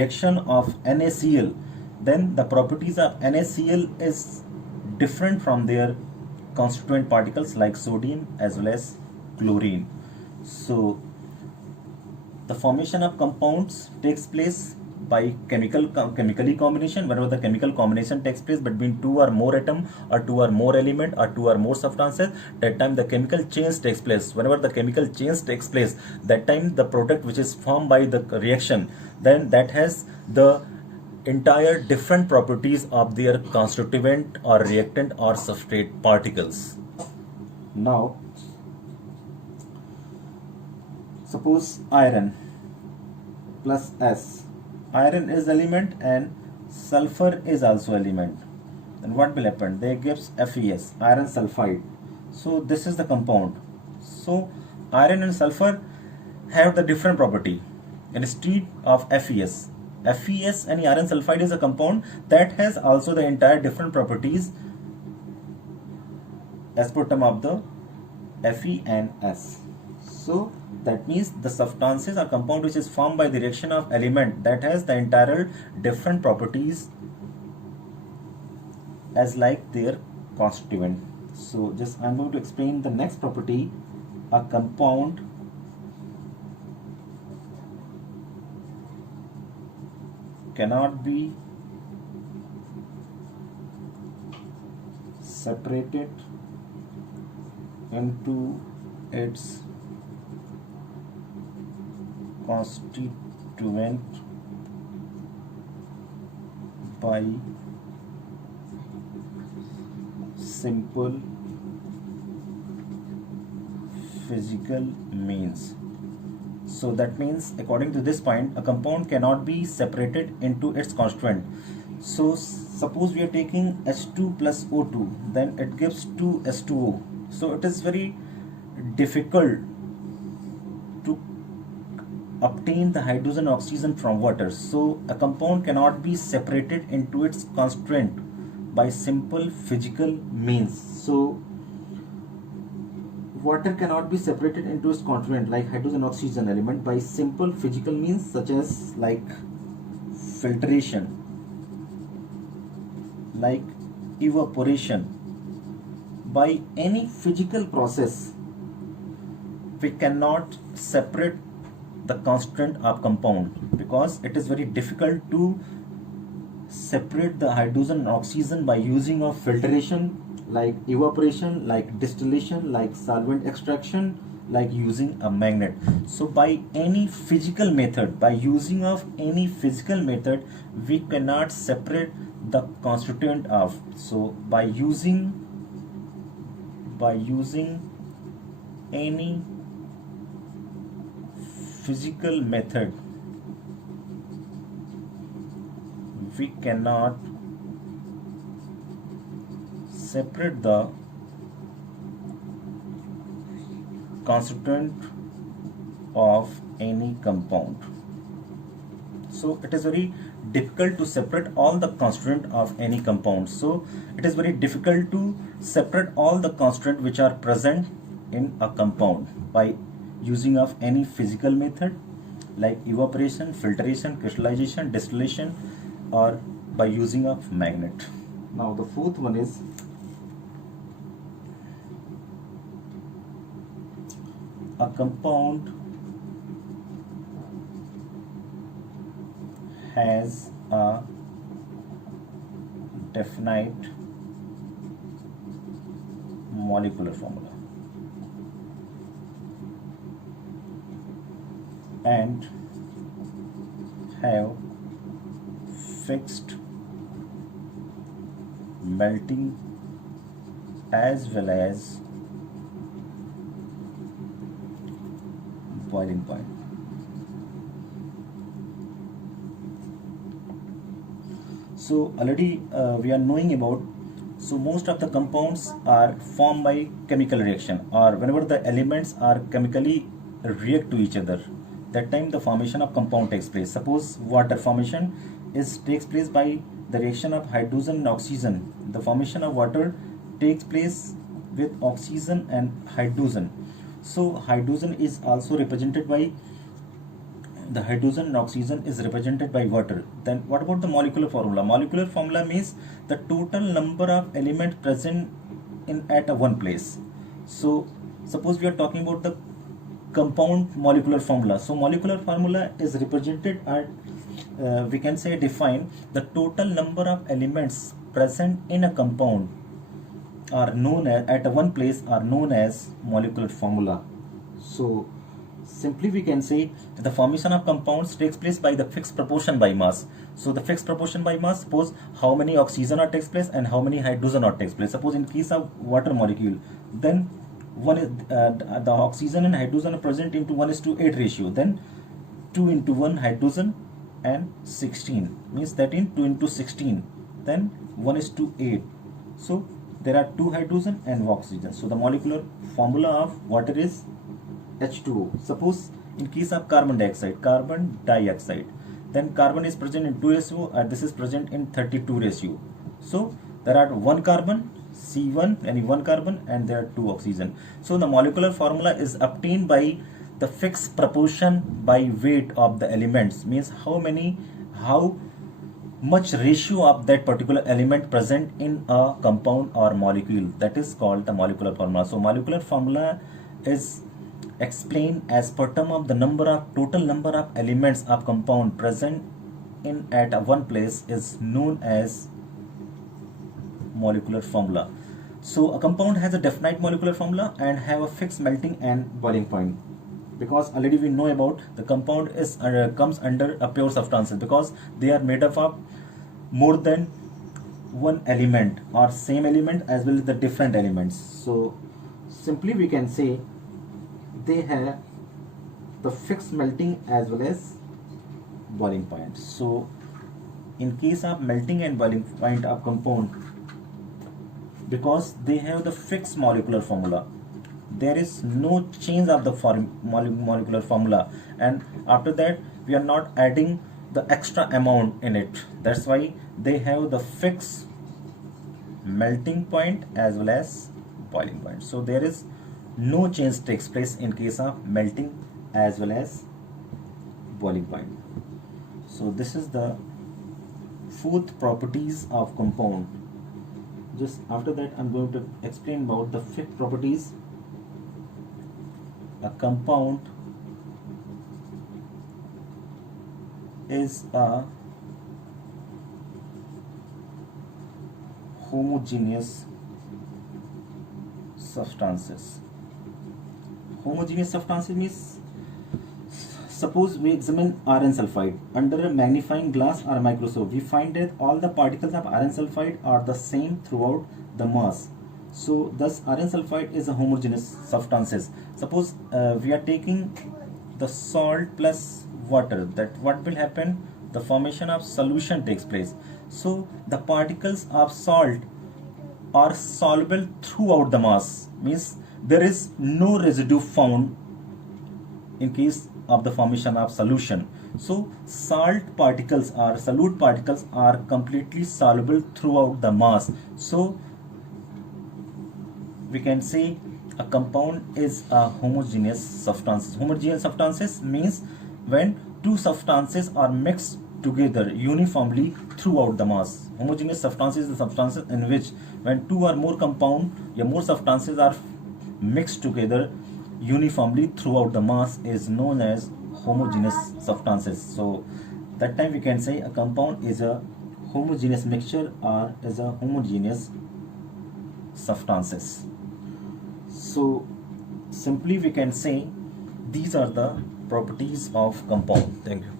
reaction of NaCl, then the properties of NaCl is different from their constituent particles like sodium as well as chlorine. So the formation of compounds takes place by chemically combination. Whenever the chemical combination takes place between two or more atom or two or more element or two or more substances, that time the chemical change takes place. Whenever the chemical change takes place, that time the product which is formed by the reaction, then that has the entire different properties of their constituent or reactant or substrate particles. Now suppose iron plus S. Iron is element and sulfur is also element. Then what will happen? They gives FeS, iron sulfide. So this is the compound. So iron and sulfur have the different property. Instead of FeS, FeS and iron sulfide is a compound that has also the entire different properties as per term of the Fe and S. So that means the substances or compound which is formed by the reaction of element that has the entire different properties as like their constituent. So just I'm going to explain the next property. A compound cannot be separated into its constituent by simple physical means. So that means according to this point, a compound cannot be separated into its constituent. So suppose we are taking H2 plus O2, then it gives 2H2O. So it is very difficult to obtain the hydrogen oxygen from water. So a compound cannot be separated into its constituent by simple physical means. So water cannot be separated into its constituent like hydrogen oxygen element by simple physical means such as like filtration, like evaporation. By any physical process we cannot separate the constituent of compound, because it is very difficult to separate the hydrogen and oxygen by using of filtration, like evaporation, like distillation, like solvent extraction, like using a magnet. So by any physical method, by using of any physical method, we cannot separate the constituent of. So by using any physical method, we cannot separate the constituent of any compound. So it is very difficult to separate all the constituent of any compound. So it is very difficult to separate all the constituent which are present in a compound by using of any physical method like evaporation, filtration, crystallization, distillation, or by using of magnet. Now the fourth one is a compound has a definite molecular formula and have fixed melting as well as boiling point. So already we are knowing about, so most of the compounds are formed by chemical reaction, or whenever the elements are chemically react to each other, that time the formation of compound takes place. Suppose water formation takes place by the reaction of hydrogen and oxygen. The formation of water takes place with oxygen and hydrogen. So hydrogen is also represented by the hydrogen and oxygen is represented by water. Then what about the molecular formula? Molecular formula means the total number of elements present in at a one place. So suppose we are talking about the compound molecular formula. So molecular formula is represented at we can say define the total number of elements present in a compound are known as, at one place, are known as molecular formula. So simply we can say that the formation of compounds takes place by the fixed proportion by mass. So the fixed proportion by mass, suppose how many oxygen are takes place and how many hydrogen are takes place. Suppose in case of water molecule, then one is the oxygen and hydrogen are present into 1:8 ratio. Then 2:1 hydrogen and 16 means that in 2:16. Then 1:8. So there are 2 hydrogen and oxygen. So the molecular formula of water is H2O. Suppose in case of carbon dioxide, then carbon is present in 2 ratio and this is present in 32 ratio. So there are 1 carbon, C1, any 1 carbon, and there are 2 oxygen. So the molecular formula is obtained by the fixed proportion by weight of the elements, means how much ratio of that particular element present in a compound or molecule. That is called the molecular formula. So molecular formula is explained as per term of the total number of elements of compound present in at one place is known as molecular formula. So a compound has a definite molecular formula and have a fixed melting and boiling point, because already we know about the compound is comes under a pure substances because they are made up of more than one element or same element as well as the different elements. So simply we can say they have the fixed melting as well as boiling point. So in case of melting and boiling point of compound, because they have the fixed molecular formula, there is no change of the molecular formula, and after that we are not adding the extra amount in it. That's why they have the fixed melting point as well as boiling point. So there is no change takes place in case of melting as well as boiling point. So this is the 4th properties of compound. Just after that I'm going to explain about the 5th properties. A compound is a homogeneous substances. Homogeneous substances means, suppose we examine iron sulfide under a magnifying glass or a microscope, we find that all the particles of iron sulfide are the same throughout the mass. So thus iron sulfide is a homogeneous substances. Suppose we are taking the salt plus water, that what will happen? The formation of solution takes place. So the particles of salt are soluble throughout the mass, means there is no residue found in case of the formation of solution. So salt particles or solute particles are completely soluble throughout the mass. So we can say a compound is a homogeneous substance. Homogeneous substances means when 2 substances are mixed together uniformly throughout the mass. Homogeneous substances is the substances in which when 2 or more compound or more substances are mixed together uniformly throughout the mass is known as homogeneous substances. So that time we can say a compound is a homogeneous mixture or is a homogeneous substances. So simply we can say these are the properties of compound. Thank you.